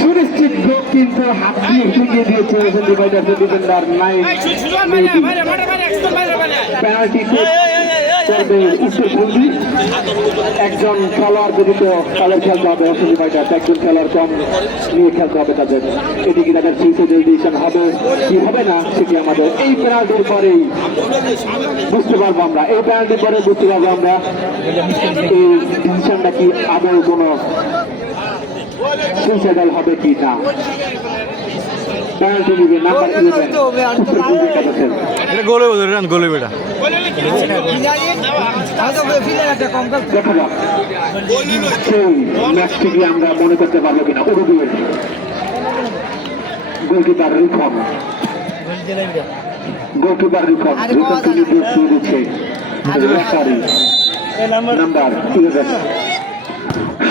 সুনিশ্চিত গোল কিন্তু হাত দিয়ে ঠেকিয়ে দিয়েছে ডিফেন্ডার নাইন পেনাল্টি করবে উত্তরপূর্বী একজন খেলোয়াড় ব্যতীত তাদের খেলতে হবে অসুবিধা ফাইটার একজন খেলোয়াড় কম নিয়ে খেলতে হবে তাদের এটি কি তাদের ডিসিশন হবে কি হবে না সেটি আমাদের এই পেনাল্টির পরেই বুঝতে পারবো আমরা এই পেনাল্টির পরে বুঝতে পারবো আমরা এই ডিসিশনটা কি আদৌ কোনো সুইসাইডাল হবে কি না পেনাল্টি নিবে নাম্বার 11 গোলে রান গোলে বেটা দেখা যাক ম্যাচটিকে আমরা মনে করতে পারবো কিনা উরুগুয়ে গোলকিপার রিফর্ম তিনি দিয়ে দিচ্ছে নাম্বার 11